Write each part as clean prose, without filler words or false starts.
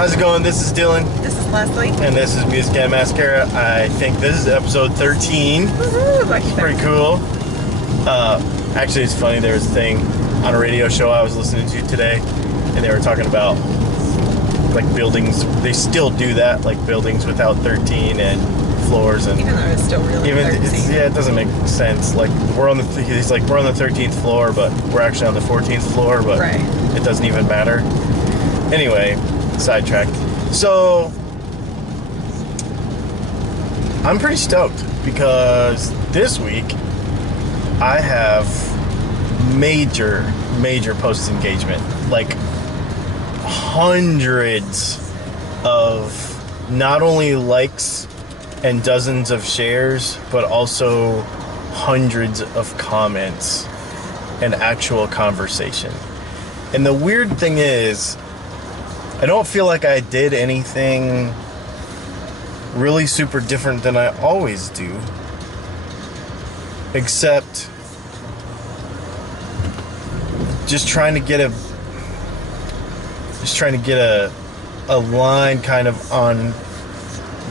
How's it going? This is Dylan. This is Leslie. And this is Mascara Mascara. I think this is episode 13. Woohoo! It's pretty cool. Actually, it's funny. There was a thing on a radio show I was listening to today, and they were talking about like buildings. They still do that, like buildings without 13 and floors, and even though it's still really 13. Yeah, it doesn't make sense. Like we're on the 13th floor, but we're actually on the 14th floor, but right. It doesn't even matter. Anyway, sidetracked. So I'm pretty stoked because this week I have major post engagement, like hundreds of not only likes and dozens of shares, but also hundreds of comments and actual conversation. And the weird thing is, I don't feel like I did anything really super different than I always do, except just trying to get a line kind of on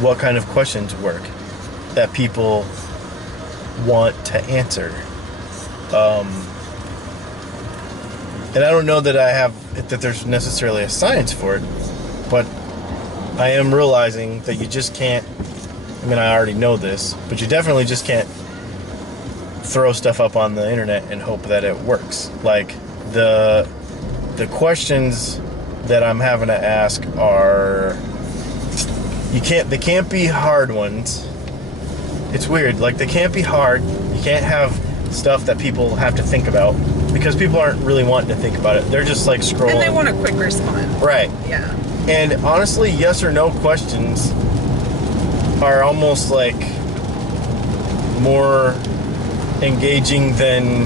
what kind of questions work that people want to answer. And I don't know that there's necessarily a science for it, but I am realizing that you just can't, I mean, I already know this, but you definitely just can't throw stuff up on the internet and hope that it works. Like the questions that I'm having to ask are, they can't be hard ones. It's weird. Like, they can't be hard. You can't have stuff that people have to think about, because people aren't really wanting to think about it. They're just like scrolling. And they want a quick response. Right. Yeah. And honestly, yes or no questions are almost like more engaging than,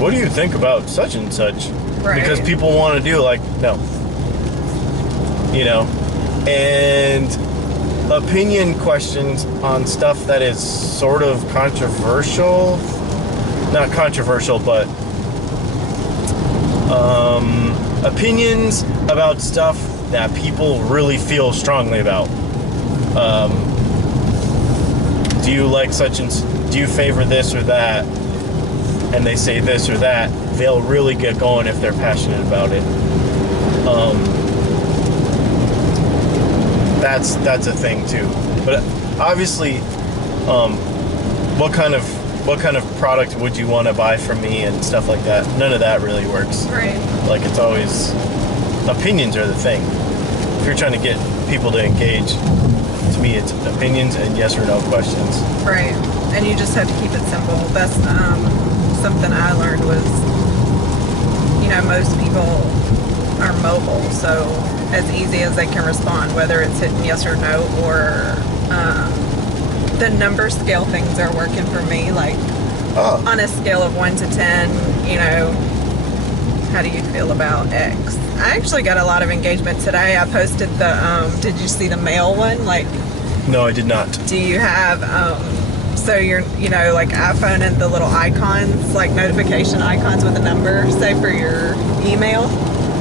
what do you think about such and such? Right. Because people want to do like, no. You know? And opinion questions on stuff that is sort of controversial. Not controversial, but opinions about stuff that people really feel strongly about. Do you like such and do you favor this or that? And they say this or that, they'll really get going if they're passionate about it. That's a thing too. But obviously, what kind of product would you want to buy from me and stuff like that? None of that really works. Right. Like, it's always, opinions are the thing. If you're trying to get people to engage, to me it's opinions and yes or no questions. Right. And you just have to keep it simple. That's something I learned was, most people are mobile, so as easy as they can respond, whether it's hitting yes or no, or the number scale things are working for me. Like, on a scale of 1 to 10, how do you feel about X? I actually got a lot of engagement today. I posted did you see the mail one? Like, no, I did not. do you have, so you're, like iPhone and the little icons, like notification icons with a number, say for your email?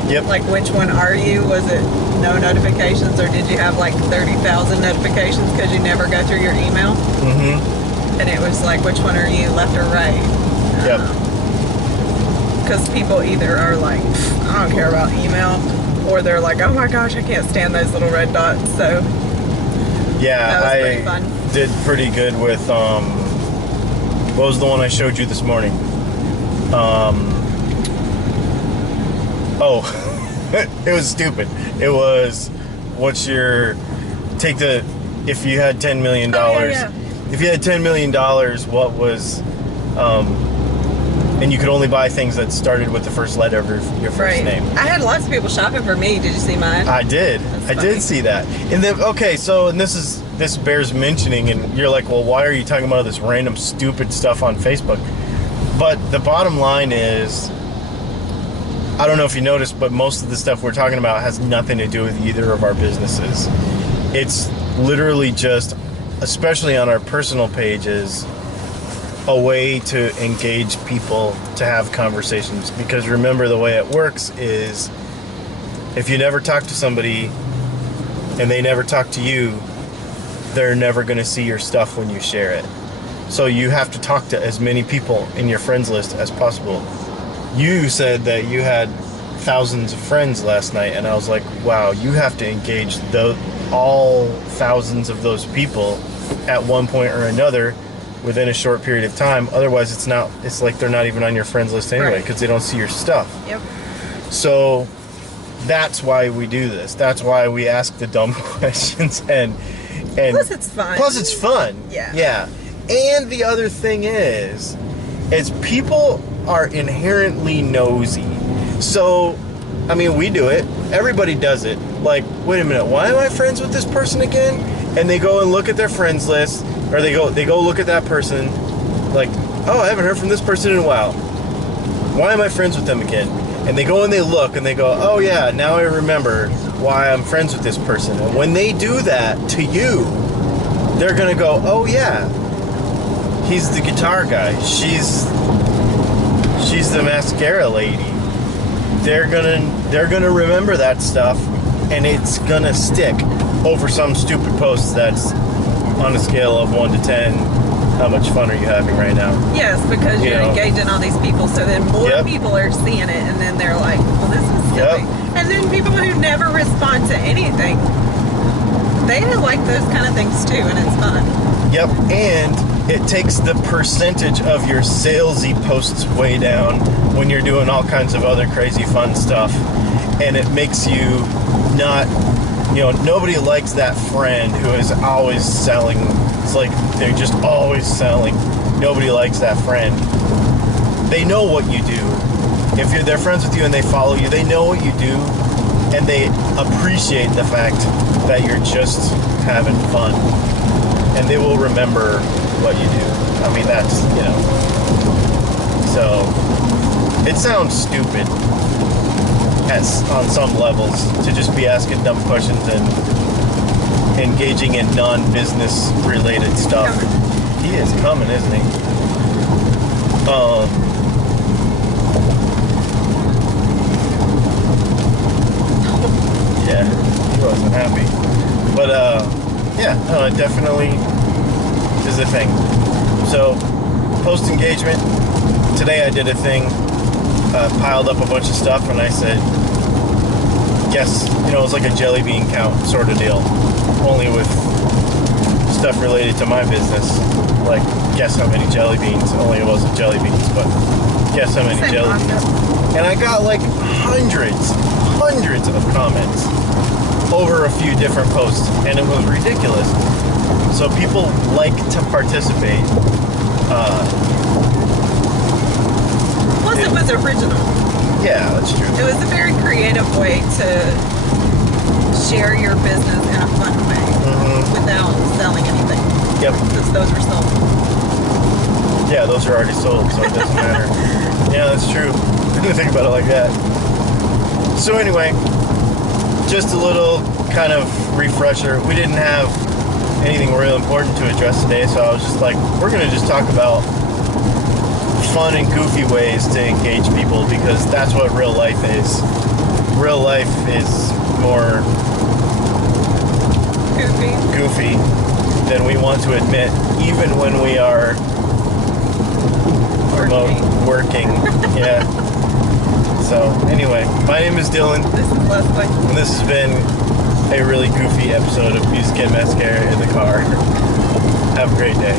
Yep. Like, which one are you? Was it no notifications, or did you have like 30,000 notifications because you never go through your email? Mm-hmm. And it was like, which one are you, left or right? Yep. Because people either are like, I don't care about email, or they're like, oh my gosh, I can't stand those little red dots. So yeah, that was pretty fun. Did pretty good with what was the one I showed you this morning? It was stupid. It was, if you had $10 million, if you had $10 million, what was, and you could only buy things that started with the first letter of your first name. I had lots of people shopping for me. Did you see mine? I did. I did see that. And then, and this bears mentioning, and you're like, well, why are you talking about this random stupid stuff on Facebook? But the bottom line is, I don't know if you noticed, but most of the stuff we're talking about has nothing to do with either of our businesses. It's literally just, especially on our personal pages, a way to engage people, to have conversations. Because remember, the way it works is, if you never talk to somebody and they never talk to you, they're never going to see your stuff when you share it. So you have to talk to as many people in your friends list as possible. You said that you had thousands of friends last night, and I was like, wow, you have to engage all thousands of those people at one point or another within a short period of time. Otherwise, it's like they're not even on your friends list anyway, because they don't see your stuff. Yep. So that's why we do this. That's why we ask the dumb questions, and plus it's fun. Plus it's fun. Yeah. And the other thing is people are inherently nosy. So, I mean, we do it. Everybody does it. Like, wait a minute, why am I friends with this person again? And they go and look at their friends list, or they go look at that person, like, oh, I haven't heard from this person in a while. Why am I friends with them again? And they go and they look and they go, oh yeah, now I remember why I'm friends with this person. And when they do that to you, they're gonna go, oh yeah, he's the guitar guy. She's the mascara lady. They're gonna remember that stuff, and it's gonna stick over some stupid post that's on a scale of 1 to 10. How much fun are you having right now? Yes, because you're engaging all these people, so then more people are seeing it, and then they're like, well, this is silly. And then people who never respond to anything, they like those kind of things too, and it's fun. Yep, and it takes the percentage of your salesy posts way down when you're doing all kinds of other crazy fun stuff, and it makes you not, nobody likes that friend who is always selling. It's like they're just always selling. Nobody likes that friend. They know what you do. If they're friends with you and they follow you, they know what you do, and they appreciate the fact that you're just having fun, and they will remember what you do. I mean, that's, so it sounds stupid on some levels to just be asking dumb questions and engaging in non-business related stuff. He is coming, isn't he? Yeah, he wasn't happy. But it definitely is a thing. So, post engagement. Today I did a thing, piled up a bunch of stuff, and I said, guess, it was like a jelly bean count sort of deal, only with stuff related to my business. Like, guess how many jelly beans, only it wasn't jelly beans, but guess how many jelly beans. And I got like hundreds of comments over a few different posts, and it was ridiculous. So people like to participate. Plus it was original. Yeah, that's true. It was a very creative way to share your business in a fun way without selling anything. Yep. Because those were sold. Yeah, those are already sold, so it doesn't matter. Yeah, that's true. I didn't think about it like that. So anyway, just a little kind of refresher. We didn't have anything real important to address today, so I was just like, we're going to just talk about fun and goofy ways to engage people, because that's what real life is. Real life is more goofy than we want to admit, even when we are working. Yeah. So anyway, my name is Dylan. This is Leslie. And this has been a really goofy episode of Music and Mascara in the Car. Have a great day.